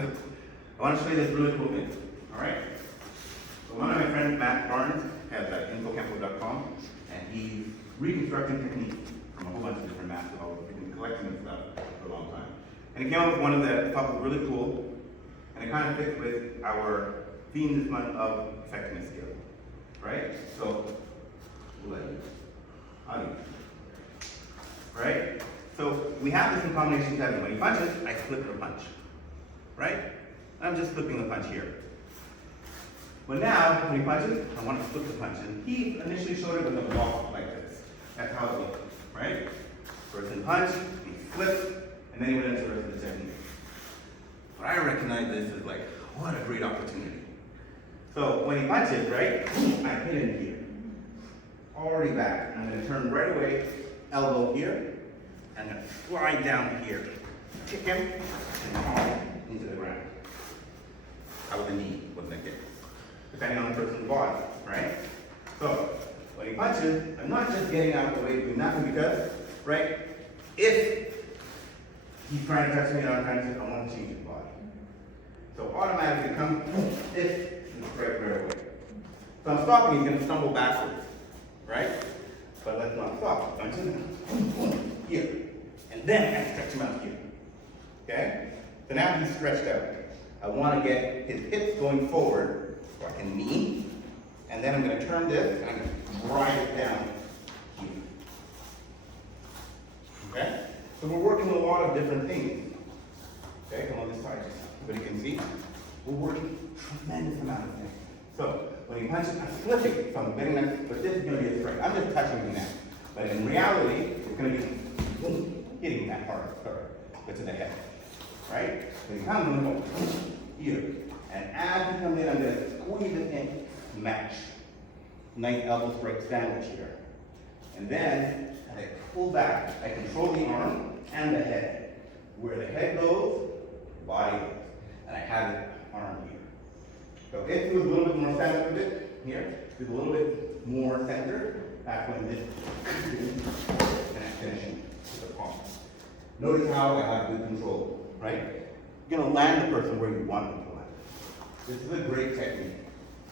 I want to show you this really cool thing. All right. So one of my friends, Matt Barnes, has infokempo.com, and he's reconstructing techniques from a whole bunch of different mats. So I've been collecting this stuff for a long time. And he came up with one that I thought was really cool, and it kind of fits with our theme this month of effectiveness skills. Right? So, right? So we have this in combination 7. When he punches, I flip the punch. Right? I'm just flipping the punch here. But now, when he punches, I want to flip the punch. And he initially showed it with a block like this. That's how it looks. Right? First in punch, he flips, and then he went into the rest of the technique. But I recognize this as like, what a great opportunity. So when he punches, right, I hit him here. Already back. I'm going to turn right away, elbow here, and I'm going to slide down here. Kick him, and palm into the ground. Out with the knee, wasn't a kick. Depending on the person's body, right? So when he punches, I'm not just getting out of the way doing nothing because, right, if he's trying to touch me and I'm trying to, I want to change his body. So automatically come this and straight right away. So I'm stopping, he's going to stumble backwards, right? But let's not stop. Punch him here. And then I stretch him out here. Okay? So now he's stretched out. I want to get his hips going forward so I can knee. And then I'm going to turn this and I'm going to drive it down here. Okay? So we're working a lot of different things. Okay, come on this side. But you can see, we're working tremendous amount of things. So when he punches, I'm flipping. So I'm getting that, but this is going to be a strike. I'm just touching him now. But in reality, it's going to be boom, hitting that part, but to the head. Right? So he comes, I'm going to go here. And as he comes in, I'm going to squeeze it in, match. Nice elbow strike sandwich here. And then, as I pull back, I control the arm and the head. Where the head goes, the body goes. And I have it arm here. So if it was a little bit more centered with it, here, it's a little bit more centered, that's when this and I finish with the palm. Notice how I have good control, right? You're gonna land the person where you want them to land. This is a great technique.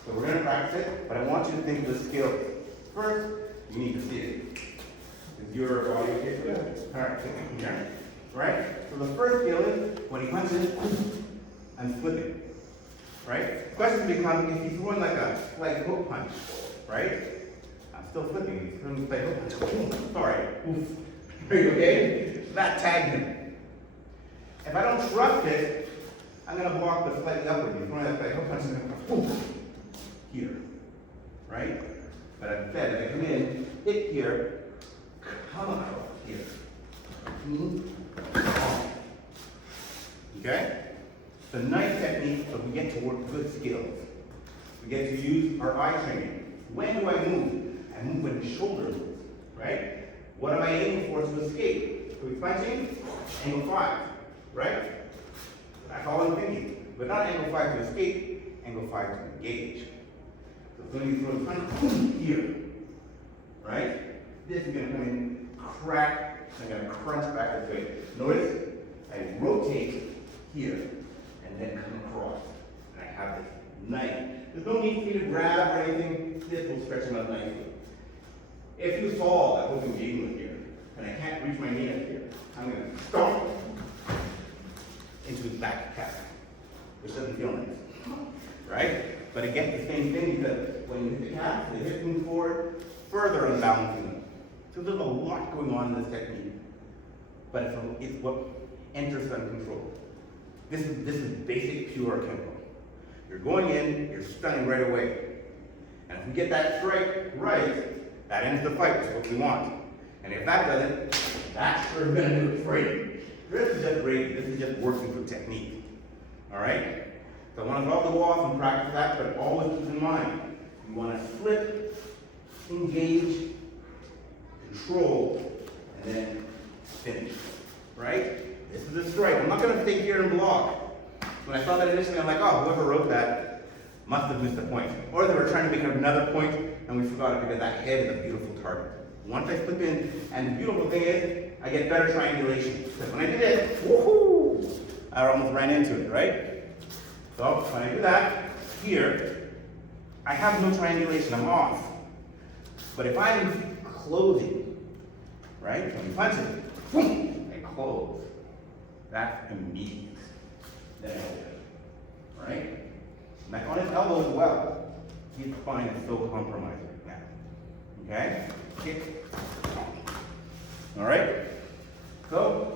So we're gonna practice it, but I want you to think of the skills. First, you need to see it. Is your body okay for that? All right, here, right? So the first skill is, when he punches, I'm flipping, right? The question becomes, if he's throwing like a slight hook punch, right? I'm still flipping, he's throwing a slight hook punch. Sorry, oof. Are you okay? That tagged him. If I don't trust it, I'm gonna block the slightly upward. He's throwing that slight hook punch, and I'm gonna poof, here, right? But I said, if I come in, hit here, come across here. Okay? It's a nice technique, but we get to work good skills. We get to use our eye training. When do I move? I move when the shoulder moves, right? What am I aiming for to escape? So he's punching, angle 5, right? That's all I'm thinking. But not angle 5 to escape, angle 5 to engage. So it's going to be through the punch here, right? This is going to come in, crack, I'm going to crunch back this way. Notice, I rotate here, and then come across. And I have this knife. There's no need for me to grab or anything. This will stretch him out nicely. If you saw that hook engagement here, and I can't reach my knee up here, I'm going to stomp into his back calf, which doesn't feel nice, right? But again, the same thing, because when you hit the calf, the hips move forward, further unbalancing them. So there's a lot going on in this technique, but it's what enters gun control. This is basic pure Kempo. You're going in, you're stunning right away. And if we get that strike right, that ends the fight. That's what we want. And if that doesn't, that's sure going to do it for you. This is just great. This is just working through technique. All right? So I want to go off and practice that, but always keep in mind, you want to flip, engage, control, and then finish. Right? This is a strike. I'm not going to stay here and block. When I saw that initially, I'm like, oh, whoever wrote that must have missed the point. Or they were trying to make another point, and we forgot it because that head is a beautiful target. Once I flip in, and the beautiful thing is, I get better triangulation. Because when I did it, woohoo! I almost ran into it, right? So when I do that, here, I have no triangulation, I'm off. But if I'm closing, right? When you punch it, boom, I close. That's immediate. Then I open, right? Now on his elbow as well. His spine is so compromised right now. Okay? Kick. All right? So,